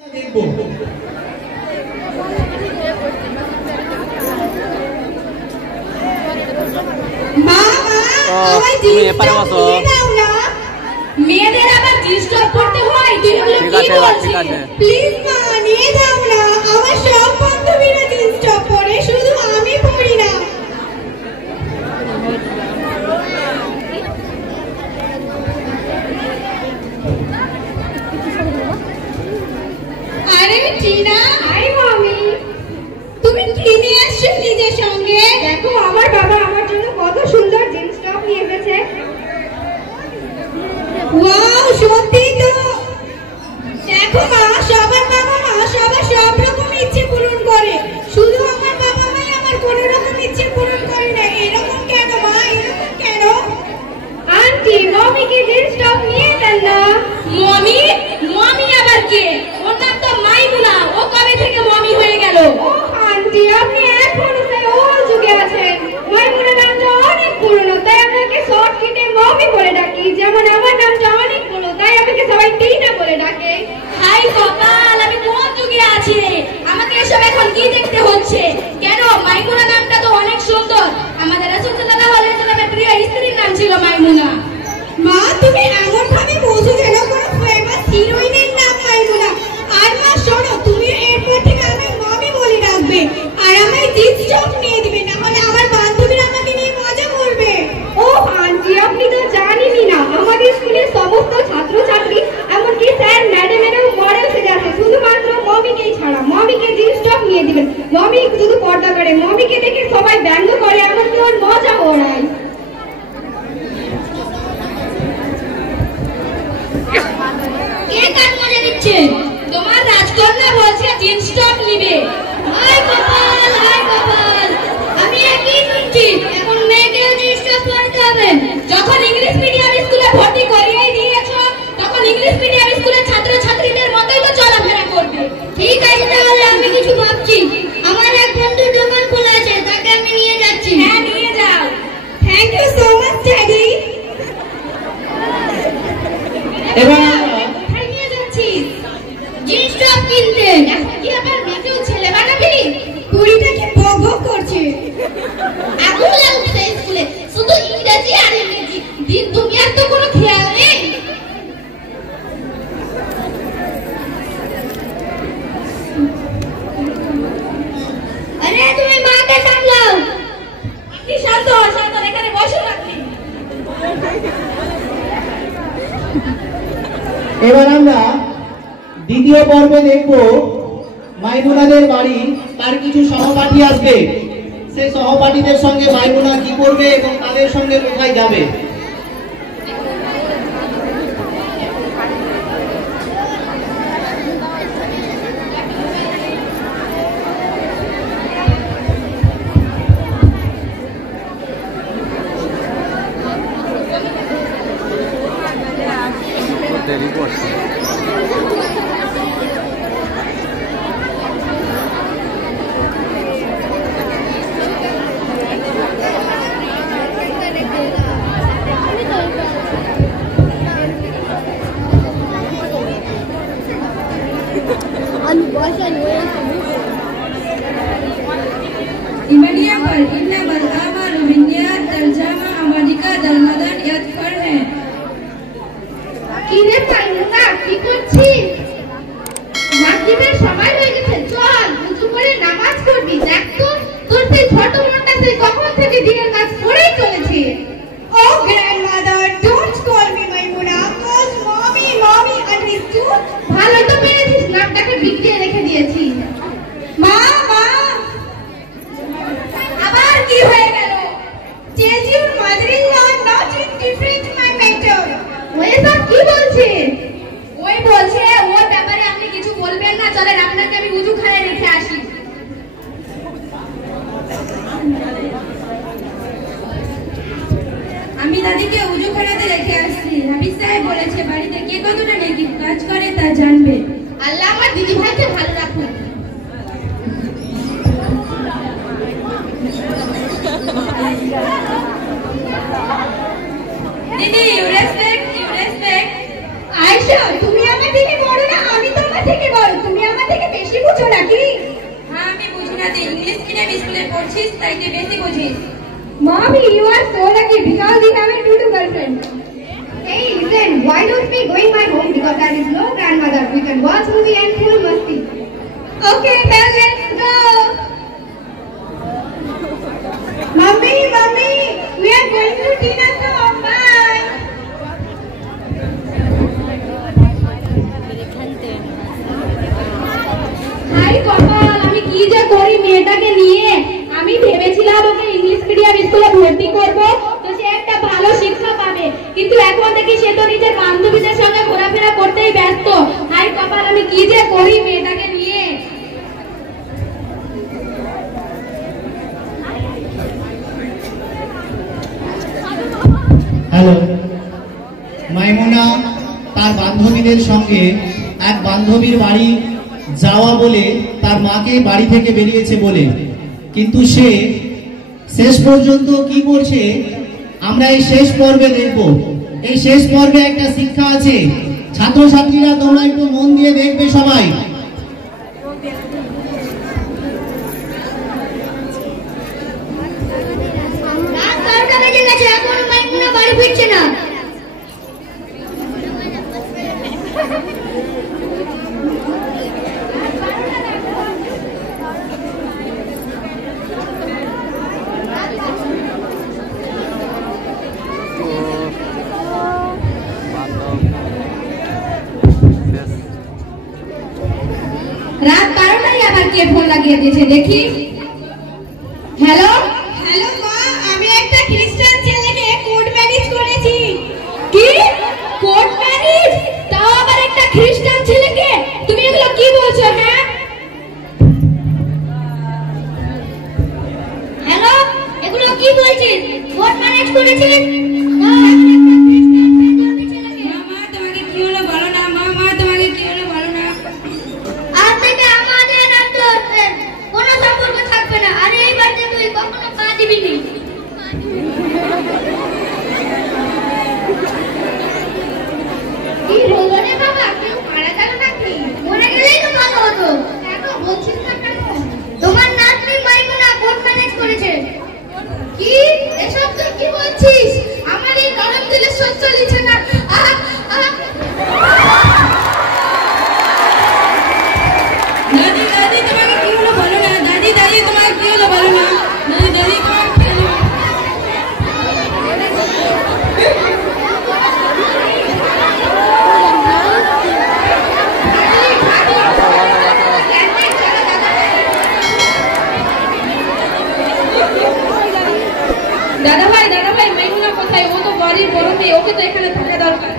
দেখবো তুমি এপারে বসো। মেয়েদের আবার ডিস্টার্ব করতে হয়। ঠিক আছে প্লিজ মা নিয়ে যাও না। আমার সব বান্ধবীরা ডিস্টার্ব করে, শুধু আমি পড়ি না। আরে টিনা, হাই মামি। তুমি কি নিয়ে আসছো নিজের সঙ্গে? দেখো আমার বাবা আমার জন্য কত সুন্দর জিন্স টপ নিয়ে এসেছে। ওয়াও, সত্যি তো। দেখো মা, সবার বাবা মা সবার সব রকম ইচ্ছে পূরণ করে, শুধু আমার বাবা মাই আমার কোনো রকম ইচ্ছে পূরণ করে না। এরকম কেন মা, এরকম কেন? আন্টি, মমিকে জিন্স টপ নিয়ে দেন না। মমি? মমি আবার কে? ওর নাম তো মাইমুনা। ও কবে থেকে মমি হয়ে গেল? ও আন্টি, আপনি এখনো সেই ওল্ড যুগে আছেন। মাইমুনা নামটা অনেক পুরনো, তাই আপনাকে শর্ট কেটে মমি বলে ডাকি। যেমন আমার নামটা অনেক পুরনো, তাই আমাকে সবাই টিনা বলে ডাকে। হাই কপাল, আমি কোন যুগে আছি রে? আমাকে এসব এখন কি দেখতে হচ্ছে? কেন? মাইমুনা নামটা তো অনেক সুন্দর। আমাদের রাসূল সাল্লাল্লাহু আলাইহি ওয়াসাল্লামের প্রিয় স্ত্রীর নাম ছিল মাইমুনা। মা, তুমি এমন ভাবে বলছো যেন কোনো ফেমাস হিরোইনের নাম মাইমুনা। আর মা শোনো, তুমি এরপর থেকে আমাকে মমি বলে ডাকবে, আর আমায় জিন্স টপ নিয়ে দিবে, না হলে আমার বান্ধবীরা আমাকে নিয়ে মজা করবে। ও আন্টি, আপনি তো জানেনই না, আমাদের স্কুলের সমস্ত ছাত্রছাত্রী এমনকি স্যার ম্যাডামেরও মডেল সেজে আছে, শুধুমাত্র মমিকেই ছাড়া। মমিকে জিন্স টপ নিয়ে দিবেন। মমি শুধু পর্দা করে, মমিকে দেখে সবাই ব্যঙ্গ করে, এমনকি ওর মজা ওড়ায়। কে কার মজা দিচ্ছে? তোমার রাজকন্যা বলছে জিন্স টপ নিবে। হাই কপাল, হাই কপাল। আমি একই শুনছি, এখন মেয়েকেও জিন্স টপ পরতে হবে। যখন ইংলিশ মিডিয়াম স্কুলে ভর্তি করিয়েই দিয়েছো, তখন ইংলিশ মিডিয়াম স্কুলের ছাত্রছাত্রীদের মতোই তো চলাফেরা করবে। ঠিক আছে, তাহলে আমি কিছু ভাবছি। আমার এক বন্ধুর দোকান খোলা আছে, তাকে আমি নিয়ে যাচ্ছি। হ্যাঁ, নিয়ে যাও। Thank you so much daddy. এবার জিন্স টপ কিনতে। এখন কি আবার মেয়েকেও ছেলে বানাবি? কুড়িটা কি বক বক করছে? আগুন লাগছে স্কুলে, শুধু ইংরেজি আর ইংরেজি। দিন দুনিয়ার তো কোনো খেয়াল নেই। আরে তুমি মাকে সামলাও। আপনি শান্ত হন, শান্ত হন, এখানে বসে রাখি। এবার আমরা দ্বিতীয় পর্বে দেখব মাইমুনাদের বাড়ি তার কিছু সহপাঠী আসবে, সেই সহপাঠীদের সঙ্গে মাইমুনা কি করবে এবং তাদের সঙ্গে কোথায় যাবে। আমি দাদিকে উজু করাতে রেখে আসছি। হাফিজ সাহেব বলেছে বাড়িতে কে কতটা নেকি কাজ করে তা জানবে। আল্লাহ আমার দিদি ভাইকে ভালো রাখুন। দিদি, you respect, you respect. Ayesha, তুমি আমার থেকে বড় না, আমি তোমার থেকে বড়। স্কুলে পড়ছিস তাই তুই বেশি বুঝিস। Mommy, you are so lucky because we have a two girlfriend. Hey, listen, why don't we go in my home because there is no grandmother. We can watch movie and full masti. Okay, then let's go. Mommy, we are going to Tina's home. Bye. Hi, কপাল, আমি কি যে করি মেয়েটাকে নিয়ে। আমি ভেবেছিলাম ওকে English medium স্কুলে ভর্তি করব, তো সে একটা ভালো শিক্ষা পাবে, কিন্তু এখন দেখি সে তো নিজের বান্ধবীদের সঙ্গে ঘোরাফেরা করতেই ব্যস্ত। হাই কপাল, আমি কি যে করি মেয়েটাকে নিয়ে। হ্যালো, মাইমুনা তার বান্ধবীদের সঙ্গে এক বান্ধবীর বাড়ি যাওয়া বলে তার মাকে বাড়ি থেকে বেরিয়েছে বলে, কিন্তু সে শেষ পর্যন্ত কি করছে আমরা এই শেষ পর্বে দেখব। এই শেষ পর্বে একটা শিক্ষা আছে, ছাত্রছাত্রীরা তোমরা একটু মন দিয়ে দেখবে সবাই। বাড়ি ফিরছে না। রাত 12টায় আবার কে ফোন লাগিয়ে দিয়েছে দেখি। হ্যালো হ্যালো মা, আমি একটা খ্রিস্টান ছেলেকে কোর্ট ম্যারেজ করেছি। কি কোর্ট ম্যারেজ? তাও আবার একটা খ্রিস্টান ছেলেকে? তুমি এগুলো কি বলছো? হ্যাঁ হ্যালো, এগুলো কি বলছিস? কোর্ট ম্যারেজ করেছিস? তোমার নাতনি মাইমুনা কোর্ট ম্যারেজ করেছে। কি এসব তুই কি বলছিস? আমার এই গরম দিলে সহ্য হচ্ছে না। দাদি দাদি তোমাকে কি হলো বলো না। দাদি দাদি তোমার কি হলো বলো না। দাদি দাদি তোমার কি হলো? দাদা ভাই মাইমুনা কোথায়? ও তো বাড়ির বড় মেয়ে, ওকে তো এখানে থাকা দরকার।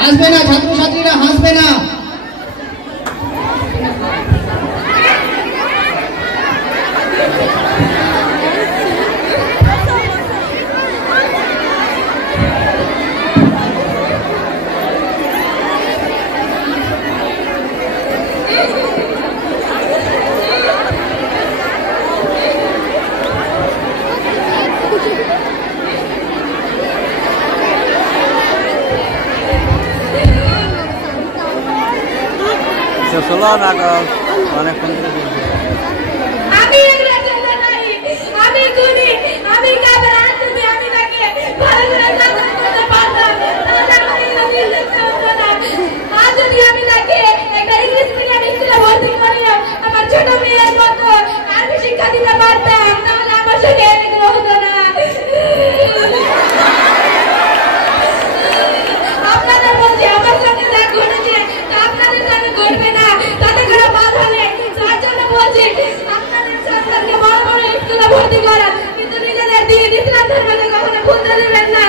হাসবে না ছাত্রছাত্রীরা, হাসবে না। চলো না অনেকক্ষণ ধরে আমি এগুলো জানি নাই, আমি গুনি, আমি কাবের তুমি আমি তাকে ভালো করে শাসন করতে পারতাম, তাহলে আমার এই নির্দেশটা হতো না। আজ যদি আমি তাকে একটা ইংলিশ মিডিয়াম স্কুলে ভর্তি করিয়ে আমার ছোট মেয়ের মতো আরবি শিক্ষা দিতে পারতাম, তাহলে আমার সঙ্গে এগুলো হতো না। আপনাদের বলছি আমার সঙ্গে যা ঘটেছে তা আপনাদের সঙ্গে ঘটবে না, তাতে করে বাধা নেই। তার জন্য বলছি আপনাদের সন্তানকে বড় বড় স্কুলে ভর্তি করা, কিন্তু নিজেদের দিন ইসলাম ধর্মকে কখনো ভুলতে দেবেন না।